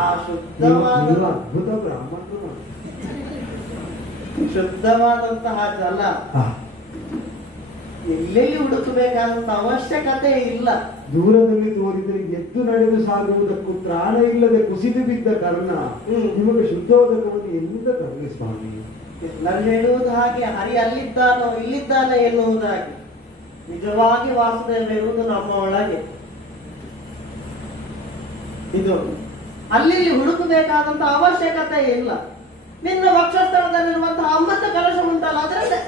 ಆ ಶುದ್ಧವಾದ ಅದ್ಭುತ ಬ್ರಾಹ್ಮಣರು. ಶುದ್ಧವಾದಂತಹ ಜಲ ಎಲ್ಲೆಲ್ಲಿ ಹುಡುಕಬೇಕಾದಂತ ಅವಶ್ಯಕತೆ ಇಲ್ಲ. ದೂರದಲ್ಲಿ ತೋರಿದರೆ ಎದ್ದು ನಡೆದು ಸಾಗುವುದಕ್ಕೂ ತ್ರಾಣ ಇಲ್ಲದೆ ಕುಸಿದು ಬಿದ್ದ ಕರ್ಣ ನಿಮಗೆ ಶುದ್ಧೋದಕವನ್ನು ಎಲ್ಲಿಂದ ತರಲಿ ಸ್ವಾಮಿ? ಎಲ್ಲರೂ ಹೇಳುವುದು ಹಾಗೆ, ಹರಿ ಅಲ್ಲಿದ್ದಾನೋ ಇಲ್ಲಿದ್ದಾನೆ ಎನ್ನುವುದಾಗಿ. ನಿಜವಾಗಿ ವಾಸುದೇವ ಇರುವುದು ನಮ್ಮ ಒಳಗೆ. ಇದು ಅಲ್ಲಿ ಹುಡುಕಬೇಕಾದಂತ ಅವಶ್ಯಕತೆ ಇಲ್ಲ. ನಿನ್ನ ವಕ್ಷಸ್ಥಳದಲ್ಲಿರುವಂತಹ ಅಮೃತ ಕಲಶ ಉಂಟಲ್ಲ, ಅದರಲ್ಲೇ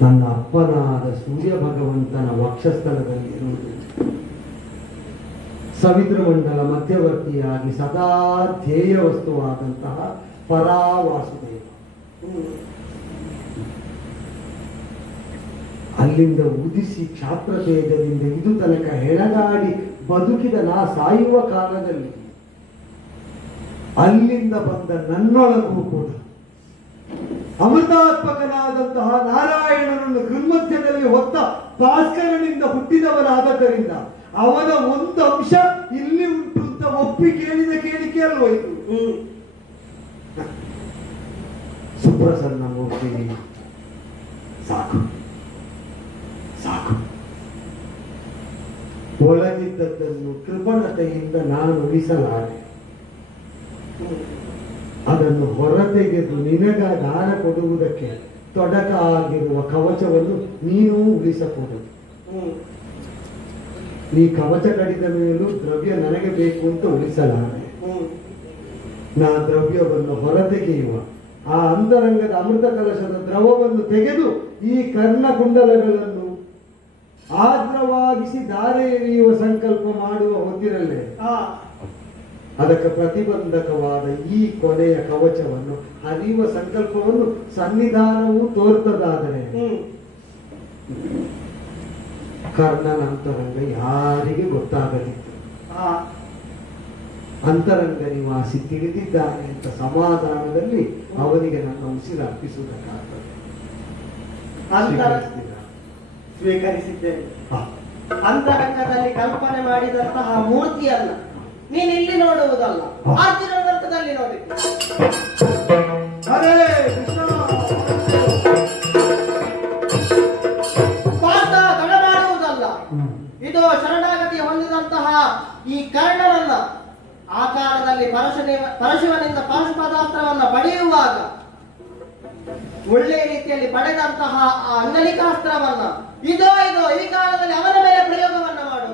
ನನ್ನ ಅಪ್ಪನಾದ ಸೂರ್ಯ ಭಗವಂತನ ವಕ್ಷಸ್ಥಳದಲ್ಲಿ ಇರುವುದು ಸವಿತೃಮಂಡಲ ಮಧ್ಯವರ್ತಿಯಾಗಿ ಸದಾ ಧ್ಯೇಯ ವಸ್ತುವಾದಂತಹ ಪರಾವಾಸುದೇವ. ಅಲ್ಲಿಂದ ಉದಿಸಿ ಕ್ಷಾತ್ರ ತೇಜದಿಂದ ಇದು ತನಕ ಹೆಣಗಾಡಿ ಬದುಕಿದ ನಾ ಸಾಯುವ ಕಾಲದಲ್ಲಿ ಅಲ್ಲಿಂದ ಬಂದ ನನ್ನೊಳಗೂ ಕೂಡ ಅಮೃತಾತ್ಮಕನಾದಂತಹ ನಾರಾಯಣನನ್ನು ಕೃನ್ಮಧ್ಯದಲ್ಲಿ ಹೊತ್ತ ಭಾಸ್ಕರನಿಂದ ಹುಟ್ಟಿದವನಾದ್ದರಿಂದ ಅವನ ಒಂದು ಅಂಶ ಇಲ್ಲಿ ಉಂಟು ಅಂತ ಒಪ್ಪಿ ಕೇಳಿದ ಕೇಳಿಕೆ ಅಲ್ವ ಇದು? ಸುಪ್ರಸನ್ನ ಮೂರ್ತಿ ಸಾಕು ಸಾಕು. ಒಳಗಿದ್ದದ್ದನ್ನು ಕೃಪಣತೆಯಿಂದ ನಾನು ಉಳಿಸಲಾರೆ. ಅದನ್ನು ಹೊರತೆಗೆದು ನಿನಗ ದಾನ ಕೊಡುವುದಕ್ಕೆ ತೊಡಕ ಆಗಿರುವ ಕವಚವನ್ನು ನೀನು ಉಳಿಸಕೂಡದು. ನೀ ಕವಚ ಕಡಿದ ಮೇಲೂ ದ್ರವ್ಯ ನನಗೆ ಬೇಕು ಅಂತ ಉಳಿಸಲಾರೆ. ನಾ ದ್ರವ್ಯವನ್ನು ಹೊರತೆಗೆಯುವ ಆ ಅಂತರಂಗದ ಅಮೃತ ಕಲಶದ ದ್ರವವನ್ನು ತೆಗೆದು ಈ ಕರ್ಣಕುಂಡಲಗಳನ್ನು ಆರ್ದ್ರವಾಗಿಸಿ ದಾರೆ ಎಳೆಯುವ ಸಂಕಲ್ಪ ಮಾಡುವ ಹೊತ್ತಿರಲ್ಲೇ ಅದಕ್ಕೆ ಪ್ರತಿಬಂಧಕವಾದ ಈ ಕೊನೆಯ ಕವಚವನ್ನು ಹರಿಯುವ ಸಂಕಲ್ಪವನ್ನು ಸನ್ನಿಧಾನವು ತೋರ್ತದಾದರೆ ಕರ್ಣನ ಅಂತರಂಗ ಯಾರಿಗೆ ಗೊತ್ತಾಗದಿತ್ತು. ಅಂತರಂಗ ನಿವಾಸಿ ತಿಳಿದಿದ್ದಾನೆ ಅಂತ ಸಮಾಧಾನದಲ್ಲಿ ಅವನಿಗೆ ನನ್ನ ಉಸಿರು ಅರ್ಪಿಸುವುದಕ್ಕಾಗ್ತದೆ. ಸ್ವೀಕರಿಸಿದ್ದೇನೆ. ಅಂತರಂಗದಲ್ಲಿ ಕಲ್ಪನೆ ಮಾಡಿದಂತಹ ಮೂರ್ತಿಯಲ್ಲ ನೀನು ಇಲ್ಲಿ ನೋಡುವುದಲ್ಲ, ಆಚರಣದಲ್ಲಿ ನೋಡಿ. ಪಾಠ ತಡಮಾಡುವುದಲ್ಲ, ಇದು ಶರಣಾಗತಿ ಹೊಂದಿದಂತಹ ಈ ಕರ್ಣನನ್ನ ಆ ಕಾಲದಲ್ಲಿ ಪರಶಿವನಿಂದ ಪಾಶುಪದಾಸ್ತ್ರವನ್ನ ಪಡೆಯುವಾಗ ಒಳ್ಳೆಯ ರೀತಿಯಲ್ಲಿ ಪಡೆದಂತಹ ಆ ಅಂಗಲಿಕಾಸ್ತ್ರವನ್ನ ಇದೋ ಈ ಕಾಲದಲ್ಲಿ ಅವನ ಮೇಲೆ ಪ್ರಯೋಗವನ್ನ ಮಾಡು.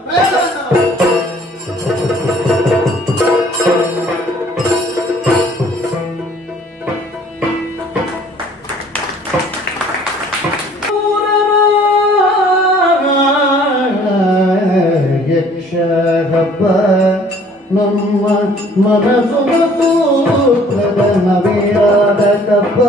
ಯಕ್ಷಹಬ್ಬ ನಮ್ಮ ಮನಸ್ಸು ಸೂತ್ರದ ನವಿರಾದ ಕಬ್ಬ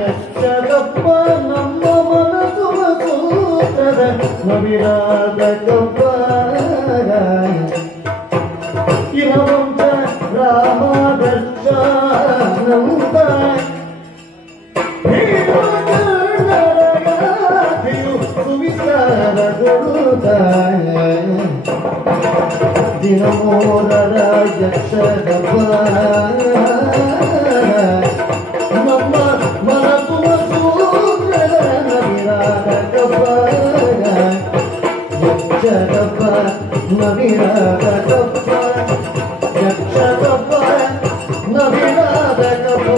ಯಕ್ಷಗಪ್ಪ ನಮ್ಮ ಮನಸ್ಸು ಸೂತ್ರದ ನವಿರಾದ ಕಬ್ಬ ಇರವಂತ ರಾಮದರ್ಶ ನಂದ ದಿನಮೋದರ ಯಕ್ಷಗಪ್ಪ ನಮ್ಮ ಮನಸ್ಸು ಸೂತ್ರದ ನವಿರಾದ ಕಬ್ಬ ಯಕ್ಷಗಪ್ಪ ನವಿರಾದ ಕಪ್ಪ ಯಕ್ಷಗಪ್ಪ ನವಿರಾದ ಕಪ್ಪ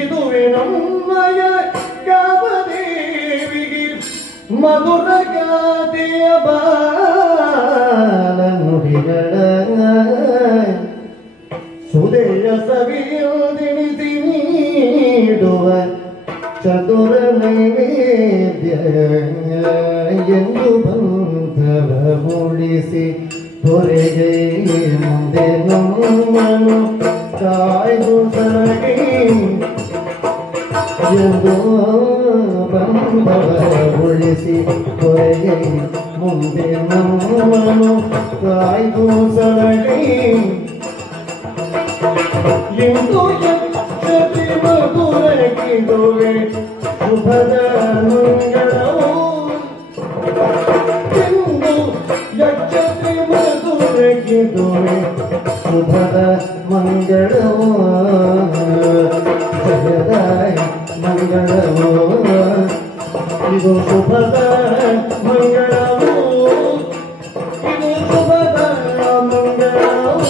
ಇದುವೇ ನಮ್ಮಯ ಕಾಮದೇವಿಗೆ ಮಧುರ ಗಾದೆಯ ಬಾಲ ನುಡಿಗಳ ಸುದೆಯ ಸವಿಯೋದಿನಿಸಿ ನೀಡುವ ಚತುರ ನೈವೇದ್ಯ ಎಂದು ಬಂಧವ ಉಳಿಸಿ ಹೊರೆಗೆ ಮುಂದೆ ನಮ್ಮನು ಕಾಯ್ದು ಸರಗಿ ಎಂದು ಬಂಧವ ಉಳಿಸಿ ಹೊರೆಗೆ ಮುಂದೆ ನಮ್ಮನು ಕಾಯ್ದು ಸರಗಿ ಎಂದು ಯಕ್ಷತೆ ಮಧುರಕ್ಕಿದುವೆ ಶುಭದ ಮಂಗಳವು ಎಂದು ಯಕ್ಷತೆ ಮಧುರಕ್ಕಿದುವೆ ಶುಭದ ಮಂಗಳವು ಜಯದ ಮಂಗಳವು ಇದು ಶುಭದ ಮಂಗಳವು ಇದು ಶುಭದ ಮಂಗಳವು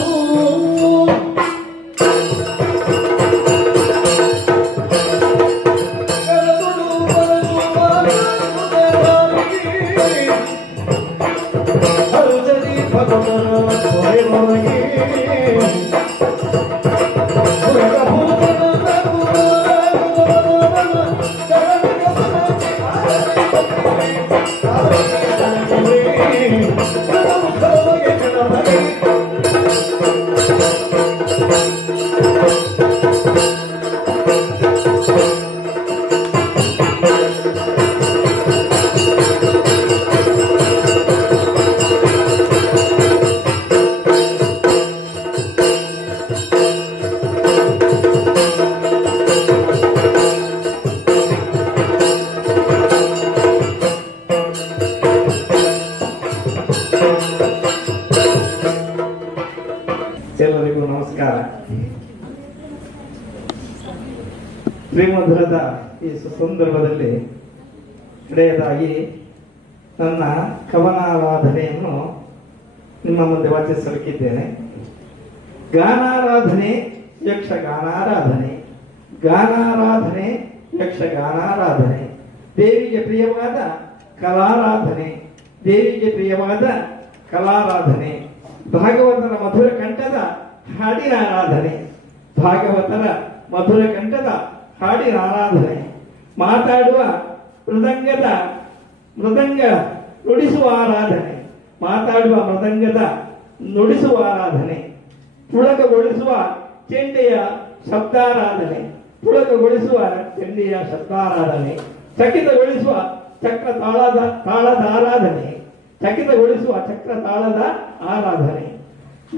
ಎಲ್ಲರಿಗೂ ನಮಸ್ಕಾರ. ಶ್ರೀಮಧುರದ ಈ ಸುಸಂದರ್ಭದಲ್ಲಿ ಕಡೆಯದಾಗಿ ನನ್ನ ಕವನಾರಾಧನೆಯನ್ನು ನಿಮ್ಮ ಮುಂದೆ ವಾಚಿಸಲಿಕ್ಕಿದ್ದೇನೆ. ಗಾನಾರಾಧನೆ ಯಕ್ಷಗಾನಾರಾಧನೆ, ಗಾನಾರಾಧನೆ ಯಕ್ಷಗಾನಾರಾಧನೆ, ದೇವಿಗೆ ಪ್ರಿಯವಾದ ಕಲಾರಾಧನೆ, ದೇವಿಗೆ ಪ್ರಿಯವಾದ ಕಲಾರಾಧನೆ, ಭಾಗವತರ ಮಧುರ ಕಂಠದ ಹಾಡಿನ ಆರಾಧನೆ, ಭಾಗವತರ ಮಧುರ ಕಂಠದ ಹಾಡಿನ ಆರಾಧನೆ, ಮಾತಾಡುವ ಮೃದಂಗ ನುಡಿಸುವ ಆರಾಧನೆ, ಮಾತಾಡುವ ಮೃದಂಗದ ನುಡಿಸುವ ಆರಾಧನೆ, ಪುಳಕಗೊಳಿಸುವ ಚೆಂಡೆಯ ಶಬ್ದಾರಾಧನೆ, ಪುಳಕಗೊಳಿಸುವ ಚೆಂಡೆಯ ಶಬ್ದಾರಾಧನೆ, ಚಕಿತಗೊಳಿಸುವ ಚಕ್ರ ತಾಳದ ಆರಾಧನೆ, ಚಕಿತಗೊಳಿಸುವ ಚಕ್ರ ತಾಳದ ಆರಾಧನೆ,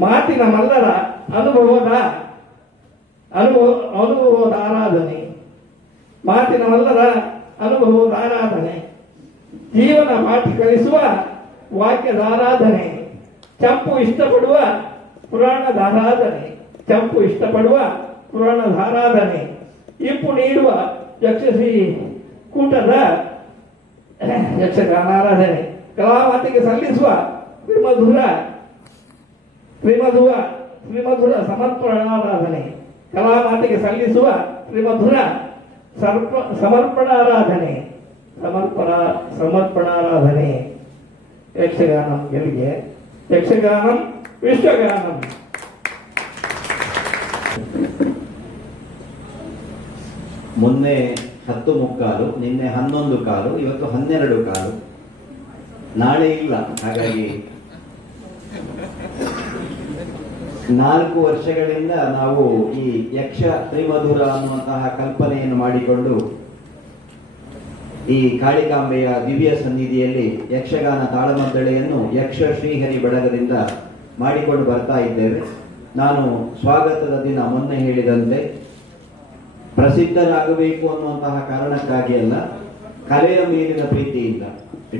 ಮಾತಿನ ಮಲ್ಲರ ಅನುಭವದ ಆರಾಧನೆ, ಮಾತಿನ ಮಲ್ಲರ ಅನುಭವದ ಆರಾಧನೆ, ಜೀವನ ಪಾಠಿ ಕಲಿಸುವ ವಾಕ್ಯದ ಆರಾಧನೆ, ಚಂಪು ಇಷ್ಟಪಡುವ ಪುರಾಣದ ಆರಾಧನೆ, ಚಂಪು ಇಷ್ಟಪಡುವ ಪುರಾಣದ ಆರಾಧನೆ, ಇಂಪು ನೀಡುವ ಯಕ್ಷಶ್ರೀ ಕೂಟದ ಯಕ್ಷಗಾನ ಆರಾಧನೆ, ಕಲಾಮಾತಿಗೆ ಸಲ್ಲಿಸುವ ಶ್ರೀಮಧುರ ಸಮರ್ಪಣಾರಾಧನೆ, ಕಲಾಮಾತಿಗೆ ಸಲ್ಲಿಸುವ ಶ್ರೀಮಧುರ ಸಮರ್ಪಣಾರಾಧನೆ, ಸಮರ್ಪಣಾರಾಧನೆ. ಯಕ್ಷಗಾನಂ ಗೆಲ್ಗೆ, ಯಕ್ಷಗಾನಂ ವಿಶ್ವಗಾನಂ. ಮೊನ್ನೆ 10:15, ನಿನ್ನೆ 11:15, ಇವತ್ತು 12:15. ನಾಳೆ ಇಲ್ಲ. ಹಾಗಾಗಿ 4 ವರ್ಷಗಳಿಂದ ನಾವು ಈ ಯಕ್ಷ ತ್ರಿಮಧುರ ಅನ್ನುವಂತಹ ಕಲ್ಪನೆಯನ್ನು ಮಾಡಿಕೊಂಡು ಈ ಕಾಳಿಕಾಂಬೆಯ ದಿವ್ಯ ಸನ್ನಿಧಿಯಲ್ಲಿ ಯಕ್ಷಗಾನ ತಾಳಮದ್ದಳೆಯನ್ನು ಯಕ್ಷ ಶ್ರೀಹರಿ ಬಳಗದಿಂದ ಮಾಡಿಕೊಂಡು ಬರ್ತಾ ಇದ್ದೇವೆ. ನಾನು ಸ್ವಾಗತದ ದಿನ ಮೊನ್ನೆ ಹೇಳಿದಂತೆ ಪ್ರಸಿದ್ಧರಾಗಬೇಕು ಅನ್ನುವಂತಹ ಕಾರಣಕ್ಕಾಗಿ ಅಲ್ಲ, ಕಲೆಯ ಮೇಲಿನ ಪ್ರೀತಿಯಿಂದ.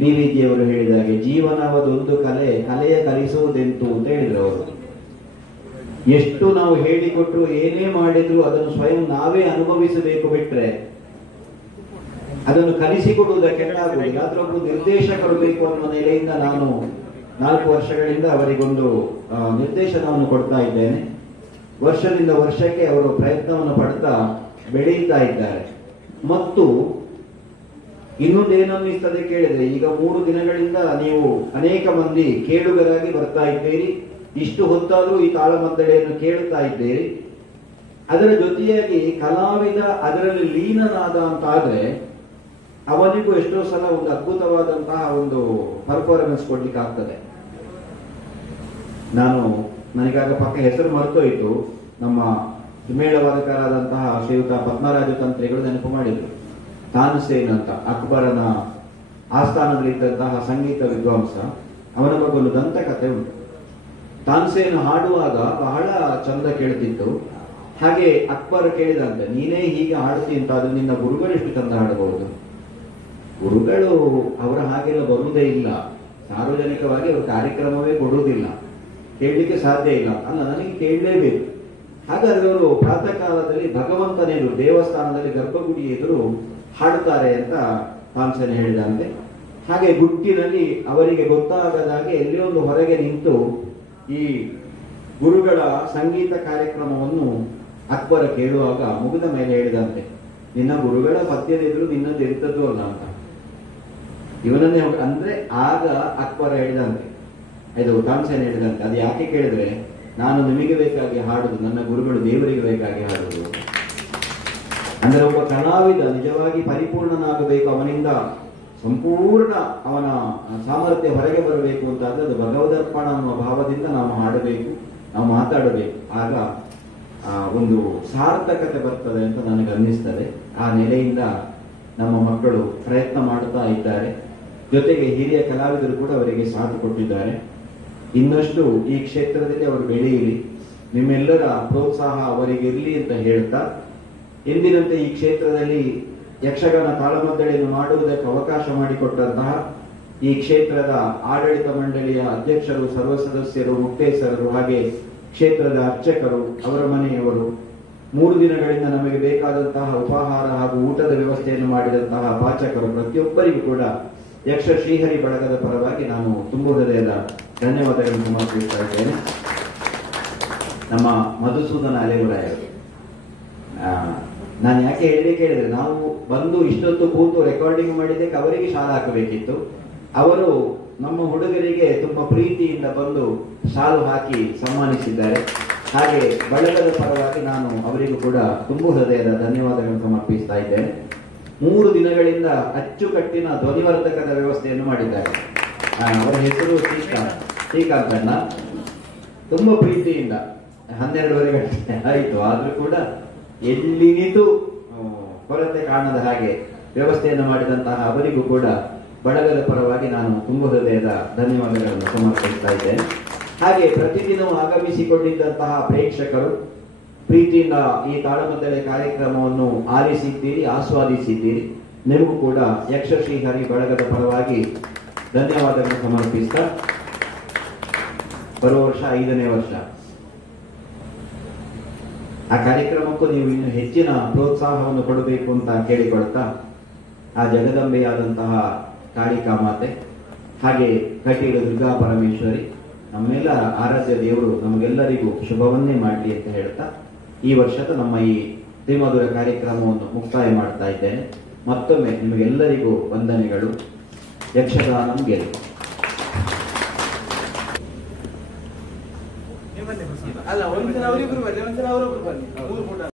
ಡಿ.ವಿ.ಜಿಯವರು ಹೇಳಿದಾಗೆ ಜೀವನವದೊಂದು ಕಲೆ, ಕಲೆಯ ಕಲಿಸುವುದೆಂತು ಅಂತ ಹೇಳಿದ್ರು ಅವರು. ಎಷ್ಟು ನಾವು ಹೇಳಿಕೊಟ್ರು ಏನೇ ಮಾಡಿದ್ರು ಅದನ್ನು ಸ್ವಯಂ ನಾವೇ ಅನುಭವಿಸಬೇಕು ಬಿಟ್ರೆ ಅದನ್ನು ಕಲಿಸಿಕೊಡುವುದಕ್ಕೆಲ್ಲ ಆಗುವುದಿಲ್ಲ. ಅದರೊಬ್ಬರು ನಿರ್ದೇಶಕರು ಬೇಕು ಅನ್ನುವ ನೆಲೆಯಿಂದ ನಾನು 4 ವರ್ಷಗಳಿಂದ ಅವರಿಗೊಂದು ನಿರ್ದೇಶನವನ್ನು ಕೊಡ್ತಾ ಇದ್ದೇನೆ. ವರ್ಷದಿಂದ ವರ್ಷಕ್ಕೆ ಅವರು ಪ್ರಯತ್ನವನ್ನು ಪಡ್ತಾ ಬೆಳೆಯುತ್ತಾ ಇದ್ದಾರೆ. ಮತ್ತು ಇನ್ನೊಂದೇನನ್ನಿಸ್ತದೆ ಕೇಳಿದ್ರೆ, ಈಗ 3 ದಿನಗಳಿಂದ ನೀವು ಅನೇಕ ಮಂದಿ ಕೇಳುಗರಾಗಿ ಬರ್ತಾ ಇದ್ದೀರಿ, ಇಷ್ಟು ಹೊತ್ತಾದರೂ ಈ ತಾಳಮದ್ದಳೆಯನ್ನು ಕೇಳುತ್ತಾ ಇದ್ದೀರಿ. ಅದರ ಜೊತೆಯಾಗಿ ಕಲಾವಿದ ಅದರಲ್ಲಿ ಲೀನನಾದ ಅಂತ ಆದ್ರೆ ಅವನಿಗೂ ಎಷ್ಟೋ ಸಲ ಒಂದು ಅದ್ಭುತವಾದಂತಹ ಒಂದು ಪರ್ಫಾರ್ಮೆನ್ಸ್ ಕೊಡ್ಲಿಕ್ಕೆ ಆಗ್ತದೆ. ನನಗಾಗ ಪಕ್ಕ ಹೆಸರು ಮರೆತೋಯ್ತು, ನಮ್ಮ ಹಿಮೇಳವಾದಕರಾದಂತಹ ಶ್ರೀಯುತ ಪದ್ಮರಾಜ ತಂತ್ರಿಗಳು ನೆನಪು ಮಾಡಿದ್ರು. ತಾನ್ಸೇನ್ ಅಂತ ಅಕ್ಬರನ ಆಸ್ಥಾನದಲ್ಲಿದ್ದಂತಹ ಸಂಗೀತ ವಿದ್ವಾಂಸ, ಅವನ ಬಗ್ಗೆ ಒಂದು ದಂತಕಥೆ ಉಂಟು. ತಾನ್ಸೇನ್ ಹಾಡುವಾಗ ಬಹಳ ಚಂದ ಕೇಳ್ತಿತ್ತು. ಹಾಗೆ ಅಕ್ಬರ್ ಕೇಳಿದಂತೆ, ನೀನೇ ಹೀಗೆ ಹಾಡ್ತಿ ಅಂತ ಅದು ನಿನ್ನ ಗುರುಗಳು ಎಷ್ಟು ಚಂದ ಹಾಡಬಹುದು. ಗುರುಗಳು ಅವರ ಹಾಗೆಲ್ಲ ಬರುವುದೇ ಇಲ್ಲ, ಸಾರ್ವಜನಿಕವಾಗಿ ಅವರು ಕಾರ್ಯಕ್ರಮವೇ ಕೊಡುವುದಿಲ್ಲ, ಕೇಳಲಿಕ್ಕೆ ಸಾಧ್ಯ ಇಲ್ಲ. ಅಲ್ಲ, ನನಗೆ ಕೇಳಲೇಬೇಕು. ಹಾಗಾದ್ರೆ ಅವರು ಪ್ರಾತಃ ಕಾಲದಲ್ಲಿ ಭಗವಂತನೆದುರು ದೇವಸ್ಥಾನದಲ್ಲಿ ಗರ್ಭಗುಡಿ ಎದುರು ಹಾಡುತ್ತಾರೆ ಅಂತ ತಾನ್ಸೇನ್ ಹೇಳಿದಂತೆ. ಹಾಗೆ ಗುಟ್ಟಿನಲ್ಲಿ ಅವರಿಗೆ ಗೊತ್ತಾಗದಾಗೆ ಎಲ್ಲಿಯೋ ಒಂದು ಹೊರಗೆ ನಿಂತು ಈ ಗುರುಗಳ ಸಂಗೀತ ಕಾರ್ಯಕ್ರಮವನ್ನು ಅಕ್ಬರ ಕೇಳುವಾಗ ಮುಗಿದ ಮೇಲೆ ಹೇಳಿದಂತೆ, ನಿನ್ನ ಗುರುಗಳ ಪದ್ಯದೆದುರು ನಿನ್ನದು ಇರ್ತದ್ದು ಅಲ್ಲ ಅಂತ. ಇವನನ್ನೇ ಅಂದ್ರೆ ಆಗ ಅಕ್ಬರ ಹೇಳಿದಂತೆ, ಇದು ತಾನ್ಸೇನ್ ಹೇಳಿದಂತೆ, ಅದು ಯಾಕೆ ಕೇಳಿದ್ರೆ, ನಾನು ನಿಮಗೆ ಬೇಕಾಗಿ ಹಾಡುದು, ನನ್ನ ಗುರುಗಳು ದೇವರಿಗೆ ಬೇಕಾಗಿ ಹಾಡುದು. ಅಂದ್ರೆ ಒಬ್ಬ ಕಲಾವಿದ ನಿಜವಾಗಿ ಪರಿಪೂರ್ಣನಾಗಬೇಕು, ಅವನಿಂದ ಸಂಪೂರ್ಣ ಅವನ ಸಾಮರ್ಥ್ಯ ಹೊರಗೆ ಬರಬೇಕು ಅಂತಾದ್ರೆ ಅದು ಭಗವದರ್ಪಣ ಅನ್ನುವ ಭಾವದಿಂದ ನಾವು ಹಾಡಬೇಕು, ನಾವು ಮಾತಾಡಬೇಕು. ಆಗ ಒಂದು ಸಾರ್ಥಕತೆ ಬರ್ತದೆ ಅಂತ ನನಗೆ ಅನ್ನಿಸ್ತದೆ. ಆ ನೆಲೆಯಿಂದ ನಮ್ಮ ಮಕ್ಕಳು ಪ್ರಯತ್ನ ಮಾಡುತ್ತಾ ಇದ್ದಾರೆ. ಜೊತೆಗೆ ಹಿರಿಯ ಕಲಾವಿದರು ಕೂಡ ಅವರಿಗೆ ಸಾಥ್ ಕೊಟ್ಟಿದ್ದಾರೆ. ಇನ್ನಷ್ಟು ಈ ಕ್ಷೇತ್ರದಲ್ಲಿ ಅವರು ಬೆಳೆಯಲಿ, ನಿಮ್ಮೆಲ್ಲರ ಪ್ರೋತ್ಸಾಹ ಅವರಿಗಿರಲಿ ಅಂತ ಹೇಳ್ತಾ, ಎಂದಿನಂತೆ ಈ ಕ್ಷೇತ್ರದಲ್ಲಿ ಯಕ್ಷಗಾನ ತಾಳಮದ್ದಳೆಯನ್ನು ಮಾಡುವುದಕ್ಕೆ ಅವಕಾಶ ಮಾಡಿಕೊಟ್ಟಂತಹ ಈ ಕ್ಷೇತ್ರದ ಆಡಳಿತ ಮಂಡಳಿಯ ಅಧ್ಯಕ್ಷರು, ಸರ್ವ ಸದಸ್ಯರು, ಮುಕ್ತೇಸರರು, ಹಾಗೆ ಕ್ಷೇತ್ರದ ಅರ್ಚಕರು, ಅವರ ಮನೆಯವರು, 3 ದಿನಗಳಿಂದ ನಮಗೆ ಬೇಕಾದಂತಹ ಉಪಹಾರ ಹಾಗೂ ಊಟದ ವ್ಯವಸ್ಥೆಯನ್ನು ಮಾಡಿದಂತಹ ಪಾಚಕರು, ಪ್ರತಿಯೊಬ್ಬರಿಗೂ ಕೂಡ ಯಕ್ಷ ಶ್ರೀಹರಿ ಬಳಗದ ಪರವಾಗಿ ನಾನು ತುಂಬ ಹೃದಯದ ಧನ್ಯವಾದಗಳನ್ನು ಸಮರ್ಪಿಸ್ತಾ ಇದ್ದೇನೆ. ನಮ್ಮ ಮಧುಸೂದನ ಅಲೆಗುರಾಯರು, ನಾನು ಯಾಕೆ ಹೇಳಿದ್ರೆ, ನಾವು ಬಂದು ಇಷ್ಟೊತ್ತು ಕೂತು ರೆಕಾರ್ಡಿಂಗ್ ಮಾಡಿದ್ದಕ್ಕೆ ಅವರಿಗೆ ಶಾಲು ಹಾಕಬೇಕಿತ್ತು. ಅವರು ನಮ್ಮ ಹುಡುಗರಿಗೆ ತುಂಬಾ ಪ್ರೀತಿಯಿಂದ ಬಂದು ಶಾಲು ಹಾಕಿ ಸನ್ಮಾನಿಸಿದ್ದಾರೆ. ಹಾಗೆ ಬಳಗದ ಪರವಾಗಿ ನಾನು ಅವರಿಗೂ ಕೂಡ ತುಂಬ ಹೃದಯದ ಧನ್ಯವಾದಗಳನ್ನು ಸಮರ್ಪಿಸ್ತಾ ಇದ್ದೇನೆ. 3 ದಿನಗಳಿಂದ ಅಚ್ಚುಕಟ್ಟಿನ ಧ್ವನಿವರ್ಧಕದ ವ್ಯವಸ್ಥೆಯನ್ನು ಮಾಡಿದ್ದಾರೆ. ಅವರ ಹೆಸರು ಶ್ರೀಕಾಂತ್ ಅಣ್ಣ. ತುಂಬಾ ಪ್ರೀತಿಯಿಂದ 12 ಗಂಟೆ ಆಯಿತು, ಆದ್ರೂ ಕೂಡ ಎಲ್ಲಿನಿತು ಕೊರತೆ ಕಾಣದ ಹಾಗೆ ವ್ಯವಸ್ಥೆಯನ್ನು ಮಾಡಿದಂತಹ ಅವರಿಗೂ ಕೂಡ ಬಳಗದ ಪರವಾಗಿ ನಾನು ತುಂಬ ಹೃದಯದ ಧನ್ಯವಾದಗಳನ್ನು ಸಮರ್ಪಿಸ್ತಾ ಇದ್ದೇನೆ. ಹಾಗೆ ಪ್ರತಿದಿನವೂ ಆಗಮಿಸಿಕೊಂಡಿದ್ದಂತಹ ಪ್ರೇಕ್ಷಕರು ಪ್ರೀತಿಯಿಂದ ಈ ತಾಳಮದ್ದಳೆ ಕಾರ್ಯಕ್ರಮವನ್ನು ಆಲಿಸಿದ್ದೀರಿ, ಆಸ್ವಾದಿಸಿದ್ದೀರಿ. ನಿಮಗೂ ಕೂಡ ಯಕ್ಷ ಶ್ರೀಹರಿ ಬಳಗದ ಪರವಾಗಿ ಧನ್ಯವಾದಗಳನ್ನು ಸಮರ್ಪಿಸ್ತಾ, ಬರುವ ವರ್ಷ 5ನೇ ವರ್ಷ ಆ ಕಾರ್ಯಕ್ರಮಕ್ಕೂ ನೀವು ಇನ್ನು ಹೆಚ್ಚಿನ ಪ್ರೋತ್ಸಾಹವನ್ನು ಕೊಡಬೇಕು ಅಂತ ಕೇಳಿಕೊಳ್ತಾ, ಆ ಜಗದಂಬೆಯಾದಂತಹ ಕಾಳಿಕಾ ಮಾತೆ, ಹಾಗೆ ಕಟೀಲು ದುರ್ಗಾ ಪರಮೇಶ್ವರಿ, ನಮ್ಮೆಲ್ಲ ಆರಾಧ್ಯ ದೇವರು ನಮಗೆಲ್ಲರಿಗೂ ಶುಭವನ್ನೇ ಮಾಡಲಿ ಅಂತ ಹೇಳ್ತಾ ಈ ವರ್ಷದ ನಮ್ಮ ಈ ತ್ರಿಮಧುರ ಕಾರ್ಯಕ್ರಮವನ್ನು ಮುಕ್ತಾಯ ಮಾಡ್ತಾ ಇದ್ದೇನೆ. ಮತ್ತೊಮ್ಮೆ ನಿಮಗೆಲ್ಲರಿಗೂ ವಂದನೆಗಳು. ಯಕ್ಷಗಾನಂ ಗೆಲು. ಅಲ್ಲ, ಒಂದ್ಸಲ ಅವರಿಬ್ರು ಬನ್ನಿ, ಒಂದ್ಸಲ ಅವರೊಬ್ರು ಬನ್ನಿ.